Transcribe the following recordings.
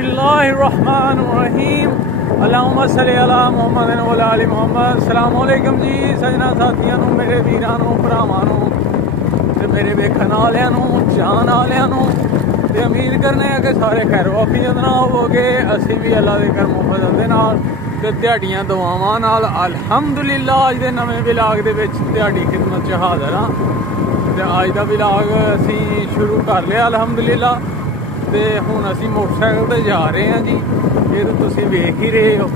बिस्मिल्लाहिर्रहमानिर्रहीम अल्लाहुम्मा सल्ली अला मुहम्मद व अला आलि मुहम्मद। अस्सलाम वालेकुम जी सजना साथियों नूं, मेरे वीरां नूं, भरावां नूं ते मेरे वेखण वालियां नूं, जान वालियां नूं ते उम्मीद करने आ कि सारे खैर वाफियत नाल होवोगे। असीं भी अल्लाह दे करमो फज़ल दे नाल ते तुहाडीआं दुआवां नाल अल्हम्दुलिल्लाह अज दे नवें विलाग दे विच तुहाडी खिदमत च हाज़र हां। ते अज दा विलाग असीं शुरू कर लिया अल्हम्दुलिल्लाह। तो हुण असीं मोटरसाइकिल ते जा रहे हैं जी, ये तो तुसीं वेख ही रहे हो।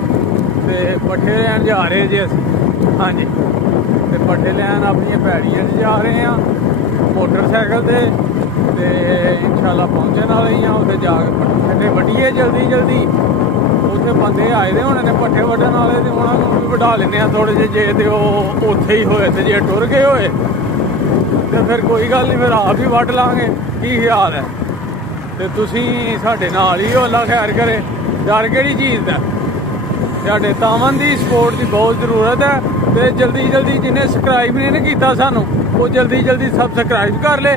तो पट्ठे लैन जा रहे जी असीं, हाँ जी। तो पट्ठे लैन अपनियां पैड़ियां च जा रहे हैं मोटरसाइकिल ते इंशाल्लाह पहुंचने वाले ही हाँ। उत्थे जाके पट्ठे वड्ढिए जल्दी जल्दी। उत्थे बंदे आए दे होने ने पट्ठे वड्ढण वाले, ते उन्हां नूं भी वढा लैने आ थोड़े जे ते ओह उत्थे ही होए ते जे टुर गए होए ते फिर कोई गल नहीं, फिर आप ही वड्ढ लांगे। की ख्याल है? तो तुसीं साडे नाल ही हो, अल्लाह खैर करे। डर केड़ी चीज़ दा? साडे तावन दी सपोर्ट की बहुत जरूरत है। तो जल्दी जल्दी जिन्हें सबसक्राइब नहीं किया सानू, वो जल्दी जल्दी सबसक्राइब कर ले।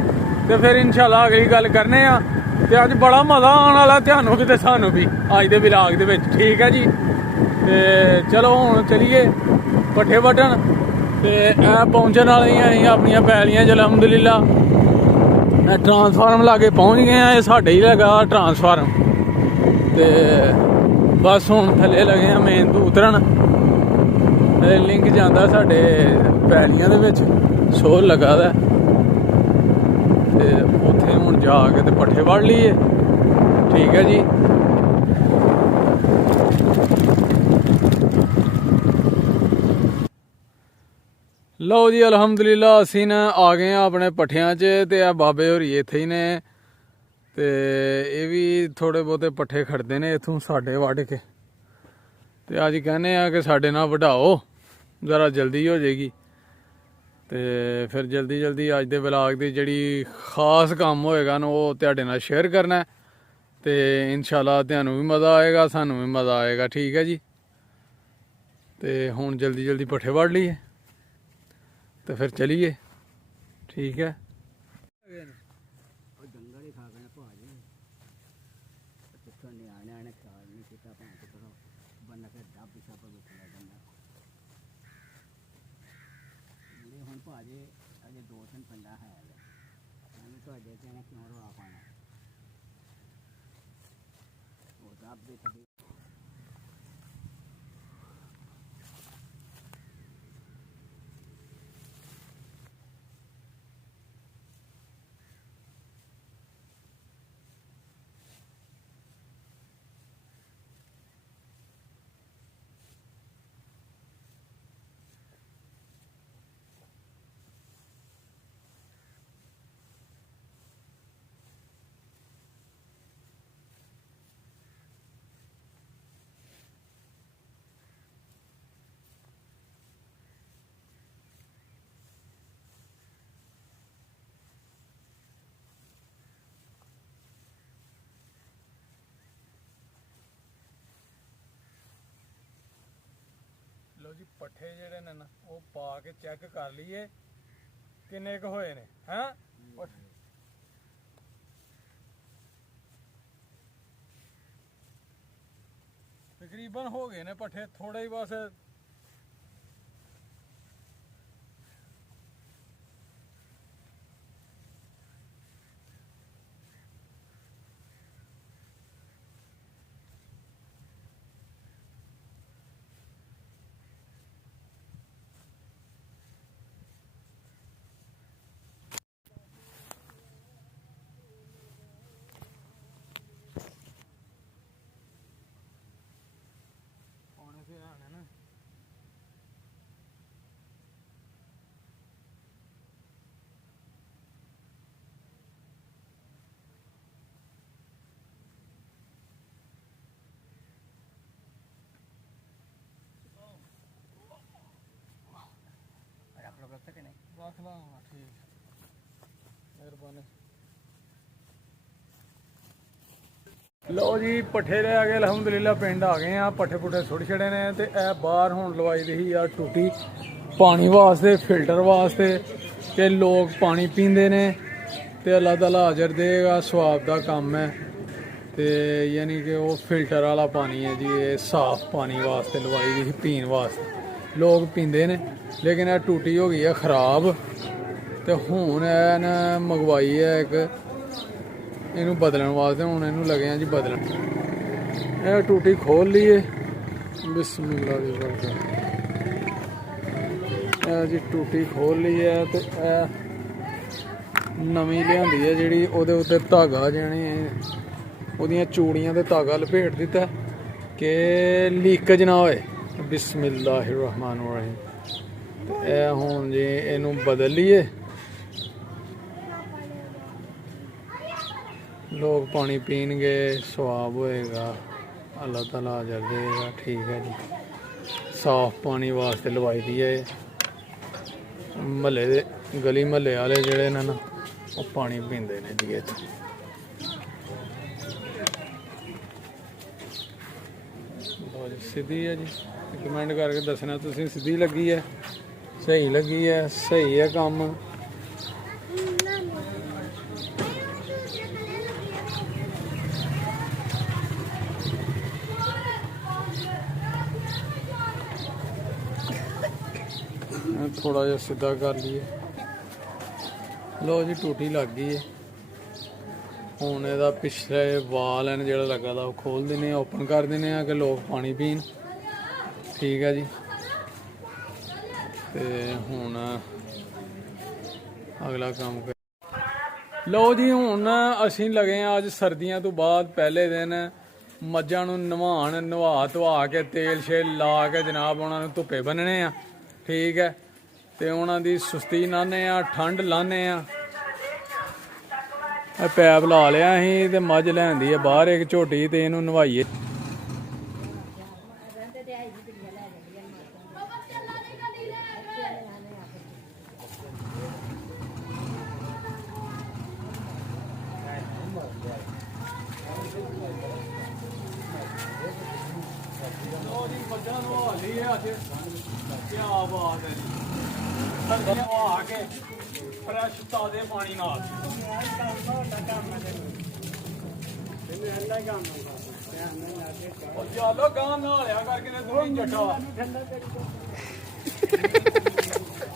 तो फिर इंशाल्लाह अगली गल करने आ। तो अज बड़ा मज़ा आने वाला तुहानू भी ते सानू भी अज दे विलाग दे विच, ठीक है जी। तो चलो हुण चलीए पट्ठे वड्ढण। ते पहुंचने वाले ही असीं अपनियां पैलियां च अल्हम्दुलिल्लाह। ट्रांसफार्म लागे पहुँच गए हैं, ये साढ़े ही लगा ट्रांसफार्म। तो बस हुण थल्ले लगे हैं मेन तो उतरन। लिंक जाता साढ़े पैलियां दे विच, शोर लगा दा। ते उत्थे हुण जाके ते पट्ठे वढ़ लीए, ठीक है जी। लो जी अल्हम्दुलिल्लाह असीं न आ गए हैं अपने पट्ठियां च। ते बाबे होरी इत्थे ही ने। ते ये भी थोड़े बहुते पट्ठे खड़दे ने इत्थों साढ़े वढ़ के। ते अज कहने आ कि साढ़े नाल वढाओ, ज़रा जल्दी हो जाएगी। तो फिर जल्दी जल्दी अज दे विलाग दी जिहड़ी खास काम होएगा ना वो तुहाडे नाल शेयर करना। तो इंशाल्लाह तुहानू भी मज़ा आएगा, सानू भी मज़ा आएगा, ठीक है जी। तो हुण जल्दी जल्दी पट्ठे वढ़ लीए तो फिर चलिए, ठीक है। ਭਾਜੀ ਅਜੇ 2-3 ਪਿੰਡਾਂ ਹੈ ਮੈਂ ਤੁਹਾਡੇ ਤੇ ਕਿਉਂ ਰੋਲਾ ਪਾਣਾ ਉਹ ਰੱਬ ਦੇ ਖੜੀ। लो जी पट्ठे जेहड़े ने ना वो पा के चेक कर लीए किन्ने क होए ने हैं। तकरीबन हो गए ने पट्ठे, थोड़े ही बस। रख ला, ठीक, मेहरबानी। लो जी पट्ठे ले आ गए अल्हम्दुलिल्लाह, पिंड आ गए हैं। पट्ठे पुट्ठे सुट छड़े ने। ते ए बाहर हुण लवाई दी ही यार टूटी पानी वास्ते, फिल्टर वास्ते। ते लोग पानी पींदे ने ते अल्लाह ताला अजर देगा, सवाब दा कम्म है। ਤੇ ਯਾਨੀ ਕਿ ਉਹ ਫਿਲਟਰ ਵਾਲਾ ਪਾਣੀ ਹੈ ਜੀ। ਇਹ ਸਾਫ਼ ਪਾਣੀ ਵਾਸਤੇ ਲਵਾਈ ਦੀ ਸੀ, ਪੀਣ ਵਾਸਤੇ ਲੋਕ ਪੀਂਦੇ ਨੇ। ਲੇਕਿਨ ਇਹ ਟੂਟੀ ਹੋ ਗਈ ਹੈ ਖਰਾਬ, ਤੇ ਹੁਣ ਇਹਨੇ ਮੰਗਵਾਈ ਹੈ ਇੱਕ ਇਹਨੂੰ ਬਦਲਣ ਵਾਸਤੇ। ਹੁਣ ਇਹਨੂੰ ਲੱਗੇ ਆ ਜੀ ਬਦਲਣ। ਇਹ ਟੂਟੀ ਖੋਲ ਲਈਏ, ਬਿਸਮਿਲ੍ਲਾ ਦੀ ਬਰਕਤ। ਇਹ ਜੀ ਟੂਟੀ ਖੋਲ ਲਈ ਹੈ ਤੇ ਇਹ ਨਵੀਂ ਲਿਆਂਦੀ ਹੈ ਜਿਹੜੀ, ਉਹਦੇ ਉੱਤੇ ਧਾਗਾ ਜਾਣੀ ਉਹਦੀਆਂ ਚੂੜੀਆਂ ਤੇ ਧਾਗਾ ਲਪੇਟ ਦਿੱਤਾ ਕਿ ਲੀਕੇਜ ਨਾ ਹੋਏ। ਬਿਸਮਿਲ੍ਲਾਹਿਰਰਹਿਮਾਨਿਰਰਹੀਮ। ਇਹ ਹੁਣ ਜੀ ਇਹਨੂੰ ਬਦਲ ਲਈਏ। ਲੋਕ ਪਾਣੀ ਪੀਣਗੇ, ਸਵਾਬ ਹੋਏਗਾ, ਅੱਲਾਹ ਤਾਲਾ ਅਜਰ ਦੇਗਾ। ਠੀਕ ਹੈ ਜੀ, ਸਾਫ਼ ਪਾਣੀ ਵਾਸਤੇ ਲਵਾਈ ਦੀ ਹੈ। ਮਹੱਲੇ ਦੇ ਗਲੀ ਮਹੱਲੇ ਵਾਲੇ ਜਿਹੜੇ ਨੇ ਨਾ ਉਹ ਪਾਣੀ ਪੀਂਦੇ ਨੇ ਜੀ ਇੱਥੇ। ਸਿੱਧੀ ਹੈ ਜੀ, ਕਮੈਂਟ ਕਰਕੇ ਦੱਸਣਾ ਤੁਸੀਂ ਸਿੱਧੀ ਲੱਗੀ ਹੈ, ਸਹੀ ਲੱਗੀ ਹੈ, ਸਹੀ ਹੈ ਕੰਮ। थोड़ा जिहा सीधा कर लिए। लो जी टूटी लग गई है। हुण इहदा पिछले वाल है जिहड़ा लगा दा ओह खोल देने, ओपन कर देने कि लोग पानी पीन। ठीक है जी। ते हुण अगला काम कर। लो जी हुण असीं लगे हैं अज सर्दियां तो बाद पहले दिन मझां नूं नवाण, नवा धवा के तेल शेल ला के जनाब उन्हां नूं धुप्पे बन्नने आ। ठीक है, ते उन्हां दी सुस्ती लाने आ, ठंड लाने आ। पैप ला लिया असीं ते मझ लैंदी है बाहर एक झोटी, ते इहनूं नवाइए। मझां नवा ली है अज, क्या बात है जी। सर्दियां नवा के फ्रैश ताजे पानी नाल। चलो गां नहालिया करके तू ही जट्टा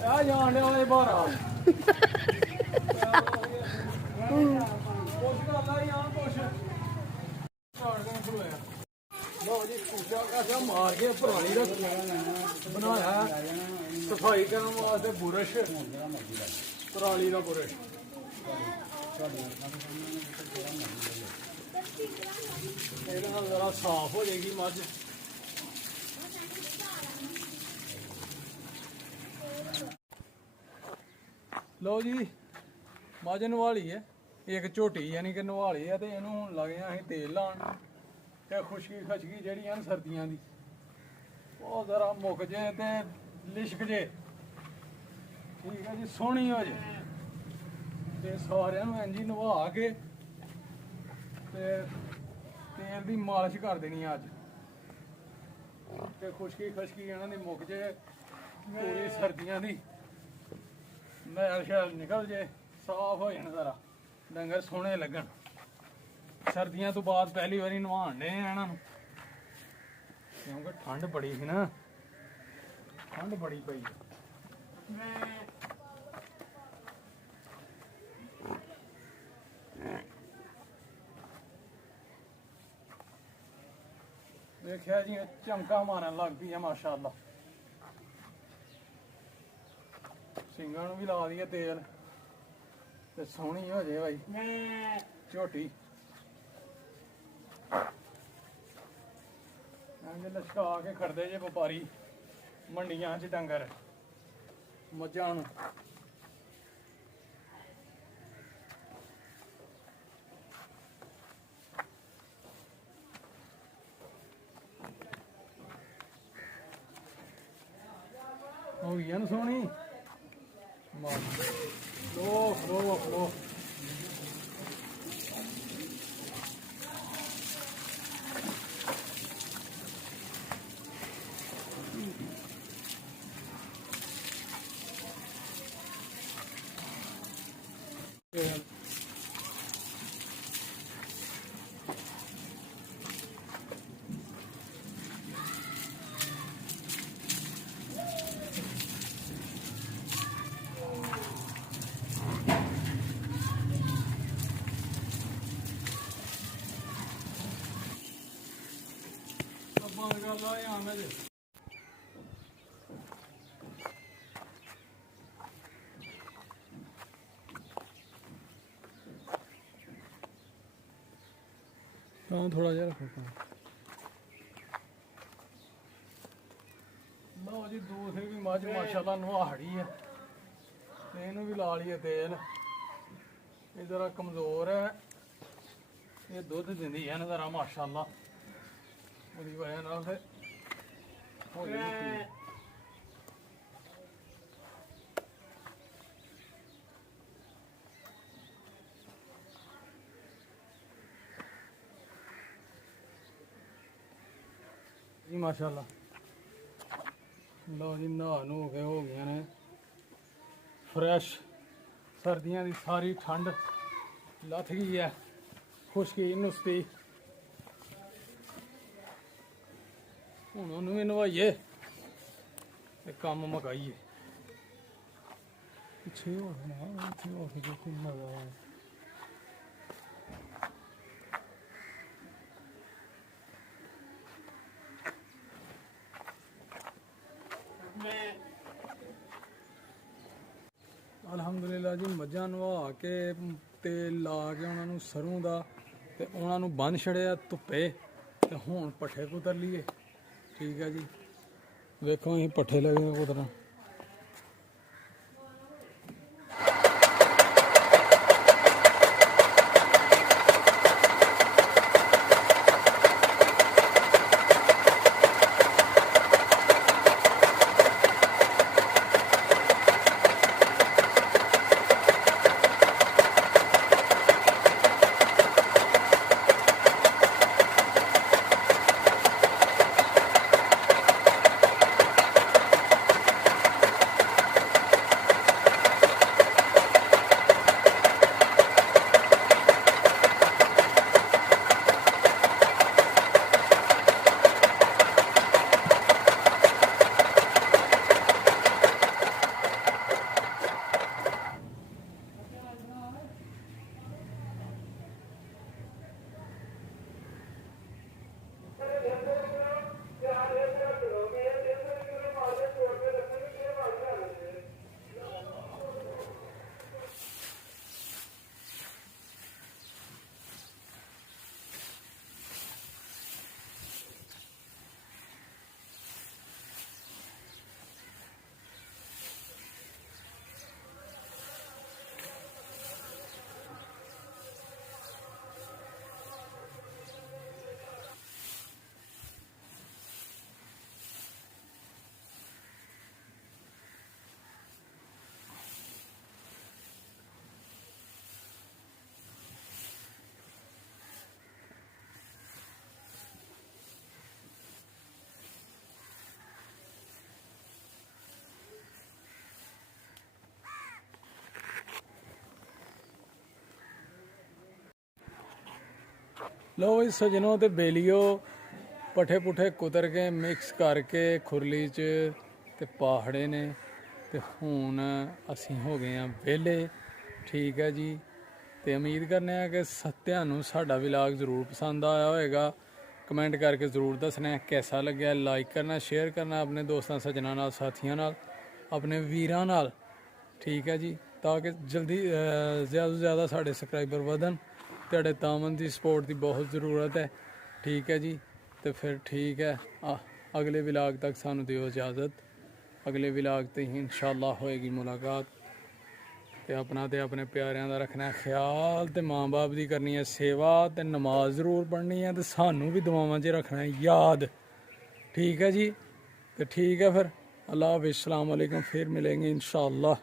आ जान दे वाले बाहर कुछ कर ला यार कुछ लो जी। कूचा काचा मार के पुरानी का बनाया सफाई करने वास्ते बुरश, पराली का बुरश। जरा साफ हो जाएगी मझ। लो जी मझ नवाली है, एक झोटी यानी कि नवाली है, तो इनू हुण लगे असीं तेल लाण। ते खुशकी खशकी जिहड़ी है सर्दियां दी वो जरा मुक जे ते लिशक जे। ठीक है जी, सोहनी हो जाए ते सारिਆਂ ਨੂੰ इंज ही नवा के ते तेल दी मालिश कर देनी अज। ते खुशकी खशकी इन्हां दी मुक जे, पूरी सर्दियां दी मैल शैल निकल जे, साफ हो जान, जरा डंगर सोहने लगन। सर्दियों तो बाद पहली बारी नवाण डे इन्हां नूं, क्योंकि ठंड बड़ी सी ना, ठंड बड़ी पई। देखिया जी चमका मारन लग पई है माशाअल्लाह। सिंगां नूं भी ला दिए तेल ते सोहनी हो जाए भाई झोटी। लशका के खड़दे जे व्यापारी मंडियां च डंगर मझां नूं। हो गई ना सोहनी। लो खलो खलो माशाल्लाह ये आमद है। हाँ थोड़ा जा रखो लो जी। दूसरी भी मझ माशाल्लाह नवाड़ी है, इनू भी ला लिए तेल। ये जरा कमज़ोर है, ये दुध दिंदी है ना जरा माशाल्लाह, उसकी वजह नाल फिर हो गई ठीक। जी माशाल्लाह। लो जी नहा नू के हो गए ने फ्रैश, सर्दियां की सारी ठंड लथ गई है, खुशकी नुस्ती। हुण उन्हें भी नवाइए ते कम मकाइए। पिछे हो मजा आया। अलहमदुलिल्लाह जी मझां नवा के तेल ला के उन्होंने सरों का ते उन्होंने बंन छड़िया धुप्पे ते हुण पट्ठे कुतर लिए। ठीक है जी, वेखो असीं पट्ठे लगे कुतरन। लो जी सजनों ते बेलियो पट्ठे पुट्ठे कुतर के मिक्स करके खुरली च ते पाहड़े ने ते हुण असीं हो गए हैं वेले। ठीक है जी, ते उम्मीद करने हैं कि तुहानूं साडा व्लॉग जरूर पसंद आया होएगा। कमेंट करके ज़रूर दसना कैसा लग्या, लाइक करना, शेयर करना अपने दोस्तों सज्जनों नाल, साथियों नाल, अपने वीरां नाल। ठीक है जी, ताकि जल्दी ज़्यादा तो ज़्यादा साढ़े सबसक्राइबर वधन। तुहाडे तामन की सपोर्ट की बहुत ज़रूरत है। ठीक है जी, तो फिर ठीक है, अगले व्लॉग तक सानू दिओ इजाज़त। अगले व्लॉग ते ही इंशाअल्लाह होएगी मुलाकात। ते अपना ते अपने प्यारिਆਂ ਦਾ रखना है ख्याल, ते माँ बाप की करनी है सेवा, ते नमाज जरूर पढ़नी है, तो सानू भी दुआवां च रखना है याद। ठीक है जी, तो ठीक है फिर अल्लाह हाफ़िज़, अस्सलाम वालेकुम, फिर मिलेंगे इंशाअल्लाह।